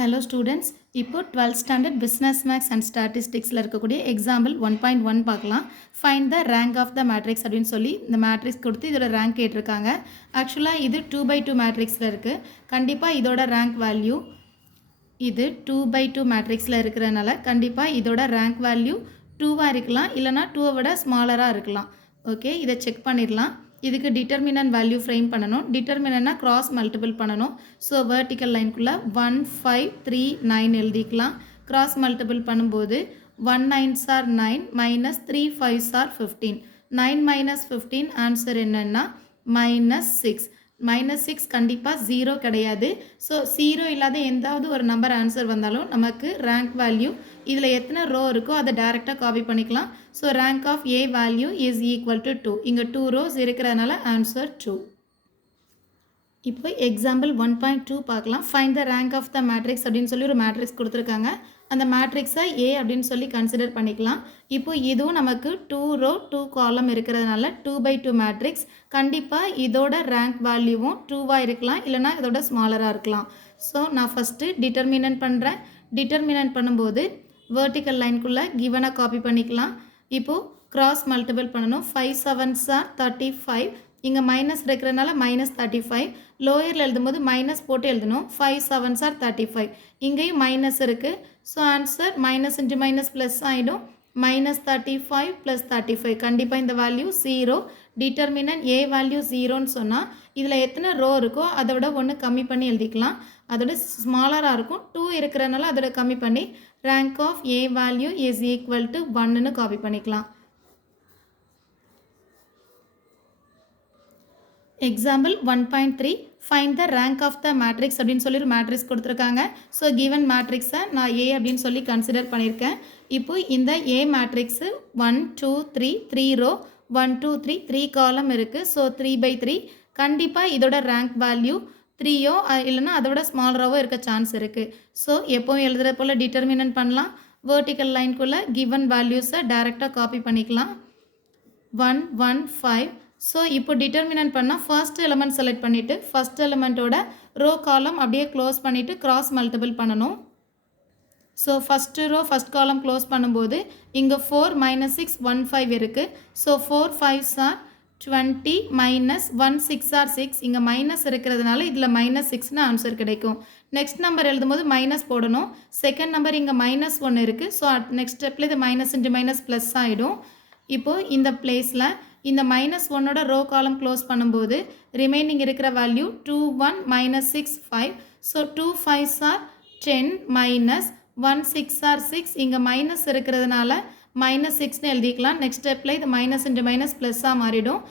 Hello students, இப்போ 12th standard business maths and statisticsல இருக்கக்கூடிய example 1.1 பார்க்கலாம். Find the rank of the matrix அப்படின்னு சொல்லி இந்த matrix கொடுத்து இதோட rank கேட்டிருக்காங்க. ஆக்சுவலாக இது 2 by 2 matrixல இருக்கு. கண்டிப்பாக இதோட rank value இது 2 by 2 matrixல இருக்கிறனால கண்டிப்பாக இதோட rank value 2 இருக்கலாம் இல்லைனா 2 விட ஸ்மாலராக இருக்கலாம். ஓகே, இதை செக் பண்ணிடலாம். இதுக்கு டிட்டர்மினன்ட் வேல்யூ ஃப்ரேம் பண்ணணும். டிட்டர்மினன்ட்னா கிராஸ் மல்டிபிள் பண்ணணும். ஸோ வெர்டிக்கல் லைனுக்குள்ளே 1 5 3 9 எழுதிக்கலாம். கிராஸ் மல்டிபிள் பண்ணும்போது 1 9s are 9 minus 3 5s are 15. 9 minus 15 answer என்னென்னா -6. -6 கண்டிப்பாக 0 கிடையாது. ஸோ 0 இல்லாத எந்தாவது ஒரு நம்பர் ஆன்சர் வந்தாலும் நமக்கு ரேங்க் வேல்யூ இதில் எத்தனை ரோ இருக்கோ அதை டைரெக்டாக காப்பி பண்ணிக்கலாம். So rank of A value is equal to 2. இங்கே 2 ரோஸ் இருக்கிறதுனால ஆன்சர் 2. இப்போ எக்ஸாம்பிள் 1.2 பார்க்கலாம். Find the rank of the matrix அப்படின்னு சொல்லி ஒரு மேட்ரிக்ஸ் கொடுத்துருக்காங்க. அந்த மேட்ரிக்ஸை ஏ அப்படின்னு சொல்லி கன்சிடர் பண்ணிக்கலாம். இப்போ இதுவும் நமக்கு 2 ரோ 2 காலம் இருக்கிறதுனால 2 by 2 மேட்ரிக்ஸ். கண்டிப்பாக இதோட ரேங்க் வேல்யூவும் 2வாக இருக்கலாம் இல்லைனா இதோட ஸ்மாலராக இருக்கலாம். ஸோ நான் ஃபஸ்ட்டு டிட்டர்மினன்ட் பண்ணுறேன். டிட்டர்மினன்ட் பண்ணும்போது வெர்டிக்கல் லைனுக்குள்ளே கிவனை காப்பி பண்ணிக்கலாம். இப்போது கிராஸ் மல்டிபிள் பண்ணணும். 5 7s are 35. இங்கே மைனஸ் இருக்கிறதுனால -35. லோயரில் எழுதும்போது மைனஸ் போட்டு எழுதணும். 5 7s are 35. இங்கேயும் மைனஸ் இருக்குது. So answer minus into minus plus ஆகிடும். -35 + 35. கண்டிப்பாக இந்த வேல்யூ 0. டிட்டர்மினன்ட் ஏ வேல்யூ 0ன்னு சொன்னால் இதில் எத்தனை ரோ இருக்கோ அதை விட ஒன்று கம்மி பண்ணி எழுதிக்கலாம். அதோட ஸ்மாலராக இருக்கும். 2 இருக்கிறதுனால அதோட கம்மி பண்ணி rank of A value is equal to 1ன்னு காப்பி பண்ணிக்கலாம். Example 1.3 find the rank of the matrix அப்படின்னு சொல்லி ஒரு மேட்ரிக்ஸ் கொடுத்துருக்காங்க. ஸோ கிவன் மேட்ரிக்ஸை நான் ஏ அப்படின்னு சொல்லி கன்சிடர் பண்ணியிருக்கேன். இப்போ இந்த ஏ மேட்ரிக்ஸு 1 2 3 3 ரோ 1 2 3 3 காலம் இருக்குது. So 3 by 3. கண்டிப்பாக இதோட ரேங்க் வேல்யூ 3யோ இல்லைனா அதோட ஸ்மாலராகவோ இருக்க சான்ஸ் இருக்குது. ஸோ எப்போவும் எழுதுகிற போல் டிட்டர்மினன்ட் பண்ணலாம். வெர்டிக்கல் லைனுக்குள்ளே கிவன் வேல்யூஸை டைரெக்டாக காப்பி பண்ணிக்கலாம். 1 1 5. ஸோ இப்போ டிட்டர்மினன்ட் பண்ணால் ஃபர்ஸ்ட் எலிமெண்ட் செலக்ட் பண்ணிவிட்டு ஃபஸ்ட் எலிமெண்ட்டோட ரோ காலம் அப்படியே க்ளோஸ் பண்ணிவிட்டு கிராஸ் மல்டிபிள் பண்ணணும். So first row first column close பண்ணும்போது இங்கே 4 -6 1 5 இருக்குது. So 4 5s are 20 minus 1 6 are 6. இங்கே மைனஸ் இருக்கிறதுனால இதில் -6ன்னு ஆன்சர் கிடைக்கும். நெக்ஸ்ட் நம்பர் எழுதும்போது மைனஸ் போடணும். செகண்ட் நம்பர் இங்கே -1 இருக்குது. ஸோ நெக்ஸ்ட் ஸ்டெப்பில் இது மைனஸ் இன்ட்டு மைனஸ் ப்ளஸ் ஆகிடும். இப்போது இந்த பிளேஸில் இந்த -1ஓட ரோ காலம் க்ளோஸ் பண்ணும்போது ரிமைனிங் இருக்கிற value 2 1 -6 5. So 2 5s are 10 minus 1 6 are 6. இங்கே மைனஸ் இருக்கிறதுனால -6ன்னு எழுதிக்கலாம். நெக்ஸ்ட் ஸ்டெப்பில் இது மைனஸ் இன்ட்டு மைனஸ் ப்ளஸ்ஸாக மாறிடும்.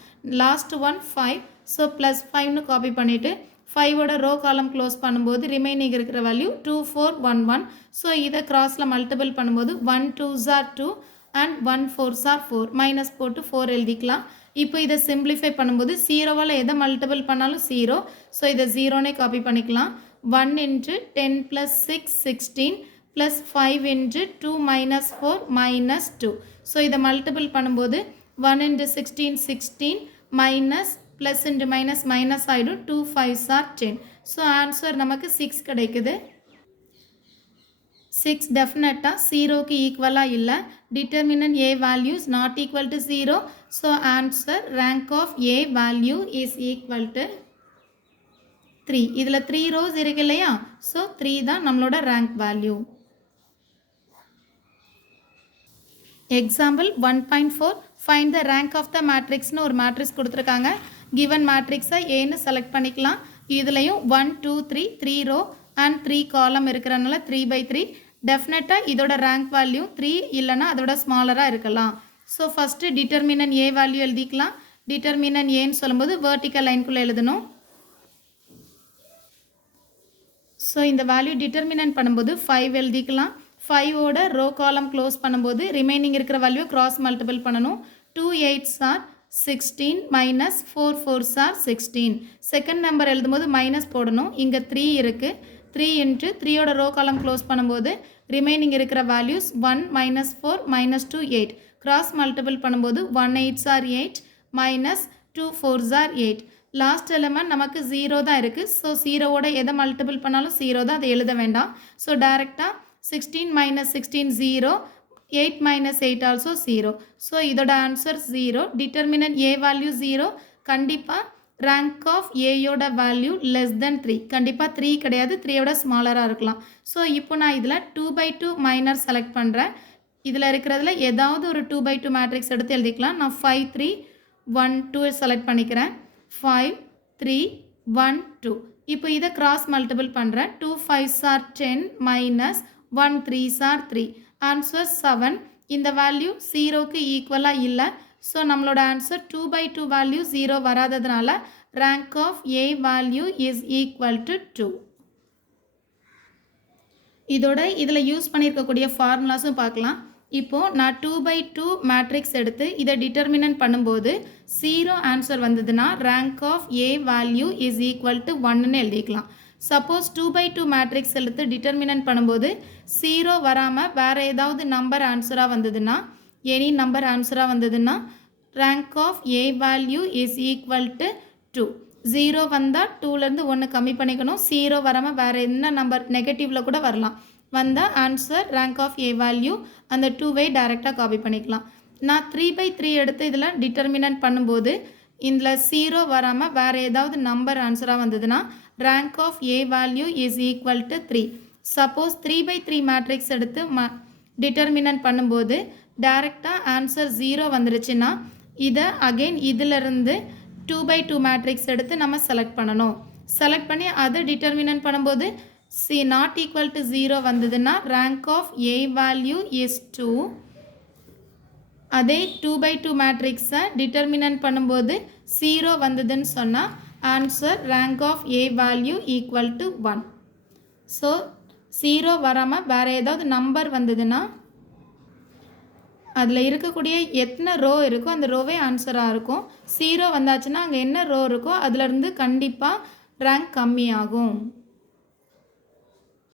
Last one 5. ஸோ +5ன்னு காப்பி பண்ணிவிட்டு 5ஓட ரோ காலம் க்ளோஸ் பண்ணும்போது ரிமைனிங் இருக்கிற வேல்யூ 2 4 1 1. ஸோ இதை கிராஸில் மல்டிபிள் பண்ணும்போது 1 2s are 2 and 1 4s are 4. Minus போட்டு 4 எழுதிக்கலாம். இப்போ இதை சிம்பிளிஃபை பண்ணும்போது 0வால் எதை மல்டிபிள் பண்ணாலும் 0. ஸோ இதை 0னே காப்பி பண்ணிக்கலாம். 1 into 10 plus 6 16 plus 5 into 2 minus 4 minus 2. So இதை மல்டிபிள் பண்ணும்போது 1 into 16 16 minus plus into minus minus ஆகிடும். 2 5s are 10. ஸோ ஆன்சர் நமக்கு 6 கிடைக்குது. 6 டெஃபினட்டாக 0க்கு ஈக்குவலாக இல்லை. Determinant A value is not equal to 0. So answer rank of A value is equal to 3. இதில் 3 ரோஸ் இருக்கு இல்லையா? ஸோ 3 தான் நம்மளோட rank value. Example 1.4 find the rank of the மேட்ரிக்ஸ்னு ஒரு மேட்ரிக்ஸ் கொடுத்துருக்காங்க. கிவன் மேட்ரிக்ஸை ஏன்னு செலக்ட் பண்ணிக்கலாம். இதுலேயும் 1 2 3 3 ரோ அண்ட் 3 காலம் இருக்கிறனால 3 by 3. டெஃபினட்டாக இதோட ரேங்க் வேல்யூ 3 இல்லைனா அதோட ஸ்மாலராக இருக்கலாம். So first determinant A value எழுதிக்கலாம். டிட்டர்மினன்ட் ஏன்னு சொல்லும்போது வெர்டிக்கல் லைனுக்குள்ளே எழுதணும். ஸோ இந்த வேல்யூ டிட்டர்மினன்ட் பண்ணும்போது 5 எழுதிக்கலாம். 5ஓட ரோ காலம் க்ளோஸ் பண்ணும்போது ரிமைனிங் இருக்கிற வேல்யூ கிராஸ் மல்டிபிள் பண்ணணும். 2 8s are 16 minus 4 4s are 16. Second number எழுதும்போது மைனஸ் போடணும். இங்கே 3 இருக்குது. 3 into 3ஓட ரோ காலம் க்ளோஸ் பண்ணும்போது ரிமைனிங் இருக்கிற வேல்யூஸ் 1 -4 -2 8. கிராஸ் மல்டிபிள் பண்ணும்போது 1 8s are 8 minus 2 4s are 8. Last element நமக்கு 0 தான் இருக்குது. ஸோ 0வோட எதை மல்டிபிள் பண்ணாலும் 0 தான், அதை எழுத வேண்டாம். ஸோ டைரெக்டாக 16 மைனஸ் 16 0, 8 மைனஸ் 8 ஆல்சோ 0. ஸோ இதோட ஆன்சர் 0. Determinant A value 0. கண்டிப்பாக ரேங்க் ஆஃப் ஏயோட வேல்யூ லெஸ் தென் 3. கண்டிப்பாக 3 கிடையாது, 3யோட ஸ்மாலராக இருக்கலாம். ஸோ இப்போ நான் இதில் 2/2 மைனர் செலக்ட் பண்ணுறேன். இதில் இருக்கிறதுல ஏதாவது ஒரு 2/2 மேட்ரிக்ஸ் எடுத்து எழுதிக்கலாம். நான் 5 3 1 2 செலக்ட் பண்ணிக்கிறேன். 5 3 1 2. இப்போ இதை கிராஸ் மல்டிபிள் பண்ணுறேன். 2 5s are 10 minus 1 3s are 3. Answer 7. இந்த வேல்யூ 0க்கு ஈக்குவலாக இல்லை. ஸோ நம்மளோட ஆன்சர் 2/2 வேல்யூ 0 வராததுனால rank of A value is equal to 2. இதோட இதில் யூஸ் பண்ணியிருக்கக்கூடிய ஃபார்முலாஸும் பார்க்கலாம். இப்போது நான் 2/2 மேட்ரிக்ஸ் எடுத்து இதை டிட்டர்மினன்ட் பண்ணும்போது 0 ஆன்சர் வந்ததுன்னா rank of A value is equal to 1ன்னு எழுதிக்கலாம். சப்போஸ் 2/2 மேட்ரிக்ஸ் எடுத்து டிட்டர்மினன்ட் பண்ணும்போது 0 வராமல் வேறு ஏதாவது நம்பர் ஆன்சராக வந்ததுன்னா, எனி நம்பர் ஆன்சராக வந்ததுன்னா rank of A value is equal to 2. 0 வந்தால் 2லேருந்து 1 கம்மி பண்ணிக்கணும். 0 வராமல் வேறு என்ன நம்பர் நெகட்டிவில் கூட வரலாம். வந்தால் answer rank of A value அந்த 2வை டைரெக்டாக காப்பி பண்ணிக்கலாம். நான் 3/3 எடுத்து இதில் டிட்டர்மினன்ட் பண்ணும்போது இதில் 0 வராமல் வேறு ஏதாவது நம்பர் ஆன்சராக வந்ததுன்னா rank of A value is equal to 3. Suppose 3/3 matrix எடுத்து டிட்டர்மினன்ட் பண்ணும்போது டைரெக்டாக ஆன்சர் 0 வந்துருச்சுன்னா இதை அகெயின் இதிலிருந்து 2/2 மேட்ரிக்ஸ் எடுத்து நம்ம செலக்ட் பண்ணணும். செலக்ட் பண்ணி அதை டிட்டர்மினன்ட் பண்ணும்போது நாட் ஈக்குவல் டு 0 வந்ததுன்னா rank of A value is 2. அதே 2/2 மேட்ரிக்ஸை டிட்டர்மினன்ட் பண்ணும்போது 0 வந்ததுன்னு சொன்னால் answer rank of A value equal to 1. So 0 வராமல் வேறு ஏதாவது நம்பர் வந்ததுன்னா அதில் இருக்கக்கூடிய எத்தனை ரோ இருக்கோ அந்த ரோவே ஆன்சராக இருக்கும். 0 வந்தாச்சுன்னா அங்கே என்ன ரோ இருக்கோ அதிலேருந்து கண்டிப்பாக ரேங்க் கம்மியாகும்.